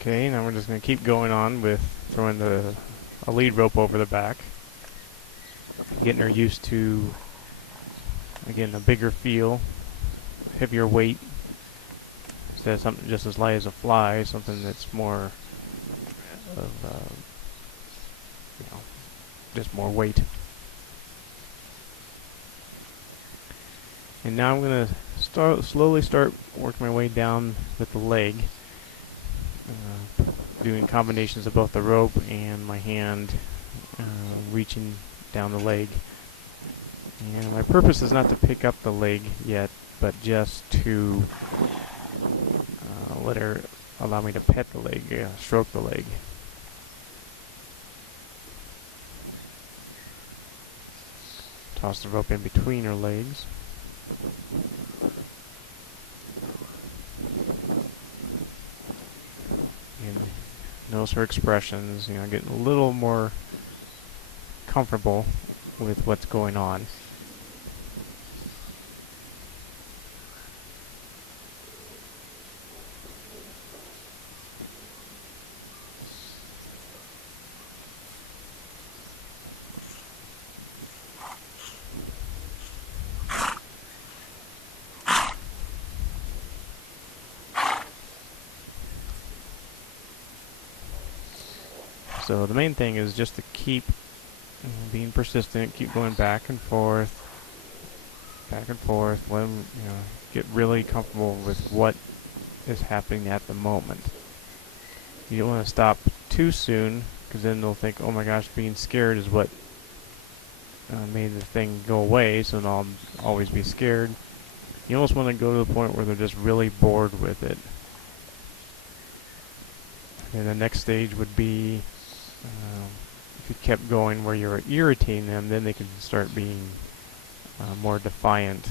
Okay, now we're just going to keep going on with throwing a lead rope over the back. Getting her used to, again, a bigger feel, heavier weight, instead of something just as light as a fly, something that's more of, just more weight. And now I'm going to slowly start working my way down with the leg, doing combinations of both the rope and my hand reaching down the leg. And my purpose is not to pick up the leg yet, but just to let her allow me to pet the leg, stroke the leg. Toss the rope in between her legs. And notice her expressions, getting a little more comfortable with what's going on. So the main thing is just to keep being persistent, keep going back and forth, let them, get really comfortable with what is happening at the moment. You don't want to stop too soon, because then they'll think, oh my gosh, being scared is what made the thing go away, so they'll always be scared. You almost want to go to the point where they're just really bored with it. And the next stage would be, if you kept going where you're irritating them, then they could start being more defiant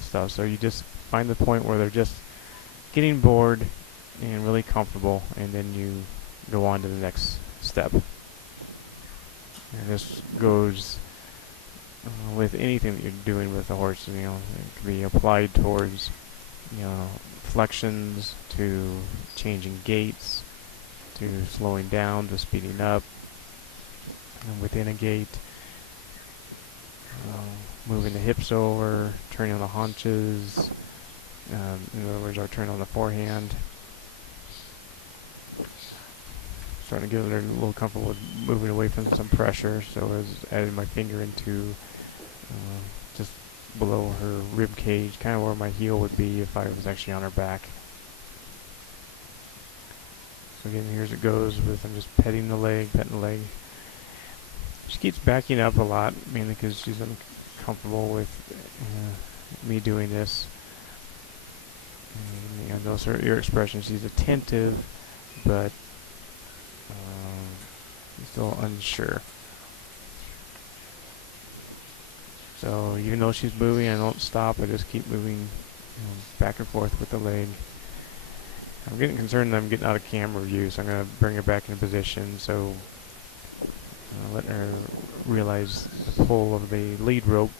stuff. So you just find the point where they're just getting bored and really comfortable, and then you go on to the next step. And this goes with anything that you're doing with the horse. It can be applied towards, flexions, to changing gaits, to slowing down, to speeding up, and within a gait, moving the hips over, turning on the haunches, in other words, or turn on the forehand. Starting to get her a little comfortable with moving away from some pressure, so I was adding my finger into just below her rib cage, kind of where my heel would be if I was actually on her back. So again, here's it goes with, I'm just petting the leg. She keeps backing up a lot, mainly because she's uncomfortable with me doing this. And, notice her ear expression. She's attentive, but still unsure. So even though she's moving, I don't stop. I just keep moving back and forth with the leg. I'm getting concerned that I'm getting out of camera view, so I'm going to bring her back into position. So let her realize the pull of the lead rope,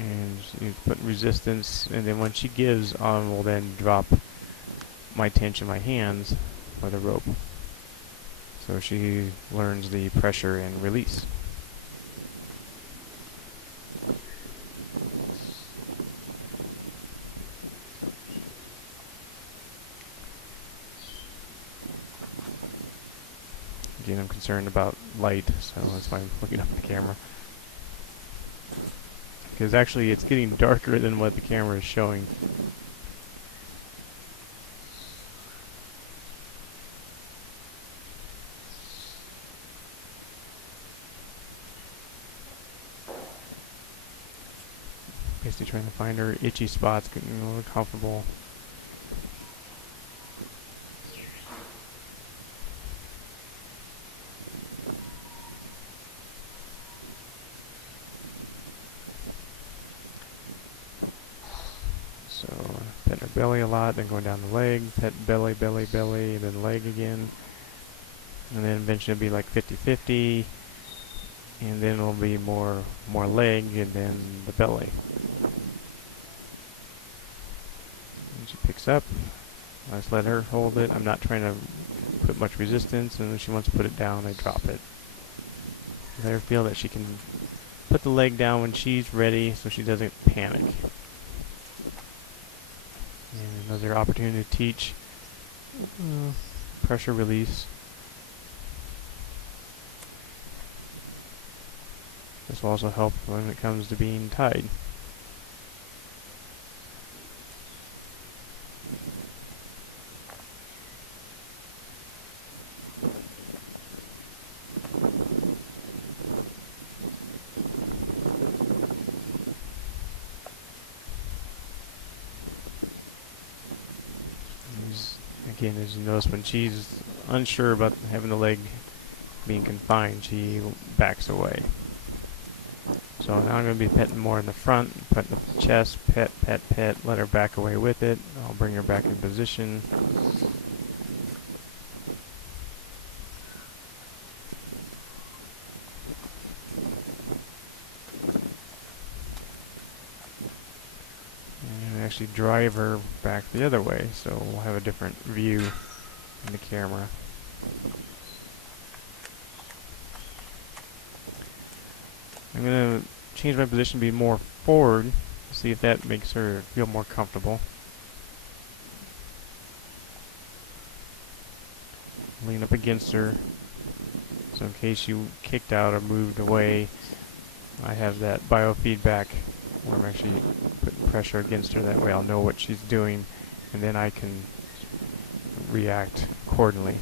and she's putting resistance. And then when she gives, I will then drop my tension, my hands, for the rope. So she learns the pressure and release. Again, I'm concerned about light, so that's why I'm looking up at the camera. Because actually it's getting darker than what the camera is showing. Basically trying to find her itchy spots, getting a little comfortable. So pet her belly a lot, then going down the leg, pet belly, and then leg again. And then eventually it'll be like 50-50, and then it'll be more leg, and then the belly. And she picks up, I just let her hold it. I'm not trying to put much resistance, and when she wants to put it down, I drop it. Let her feel that she can put the leg down when she's ready so she doesn't panic. And another opportunity to teach pressure release. This will also help when it comes to being tied. Again, as you notice, when she's unsure about having the leg being confined, she backs away. So now I'm going to be petting more in the front, petting the chest, pet, pet, pet, let her back away with it. I'll bring her back in position. And actually drive her back the other way, so we'll have a different view in the camera. I'm going to change my position to be more forward, see if that makes her feel more comfortable. Lean up against her, so in case you kicked out or moved away, I have that biofeedback where I'm actually putting pressure against her. That way I'll know what she's doing, and then I can react accordingly.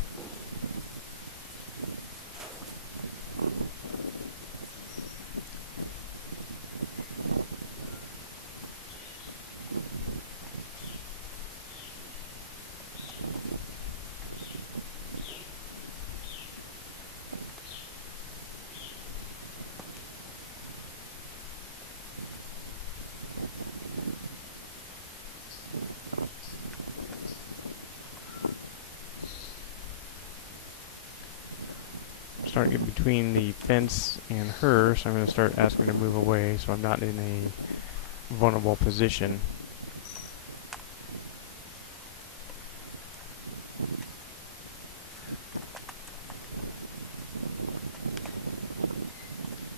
Starting to get between the fence and her, so I'm going to start asking her to move away so I'm not in a vulnerable position.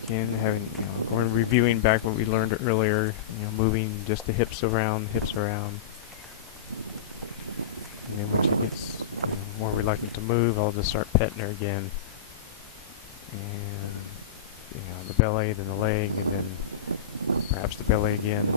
Again, we're reviewing back what we learned earlier, moving just the hips around. And then when she gets more reluctant to move, I'll just start petting her again. And the belly, then the leg, and then perhaps the belly again.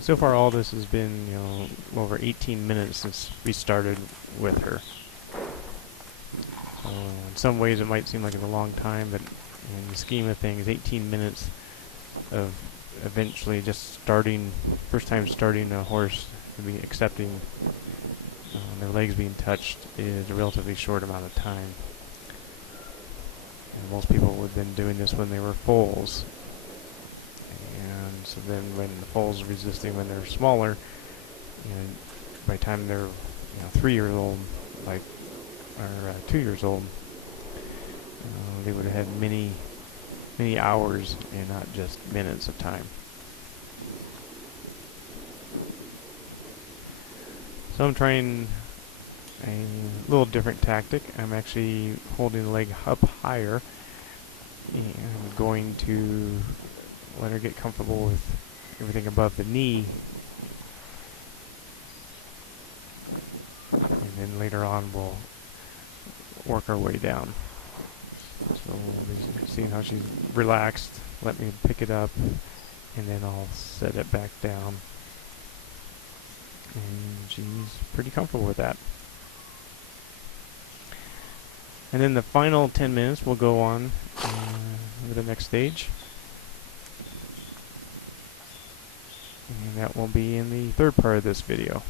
So far all this has been over 18 minutes since we started with her. In some ways it might seem like it's a long time, but in the scheme of things, 18 minutes of eventually just first time starting a horse to be accepting their legs being touched is a relatively short amount of time. And most people would have been doing this when they were foals. And so then when the foals are resisting when they're smaller, by the time they're 3 years old, or 2 years old, they would have had many hours and not just minutes of time. So I'm trying a little different tactic. I'm actually holding the leg up higher and I'm going to let her get comfortable with everything above the knee, and then later on we'll work our way down. So we'll be seeing how she's relaxed. Let me pick it up, and then I'll set it back down. And she's pretty comfortable with that. And then the final 10 minutes we'll go on with the next stage. And that will be in the third part of this video.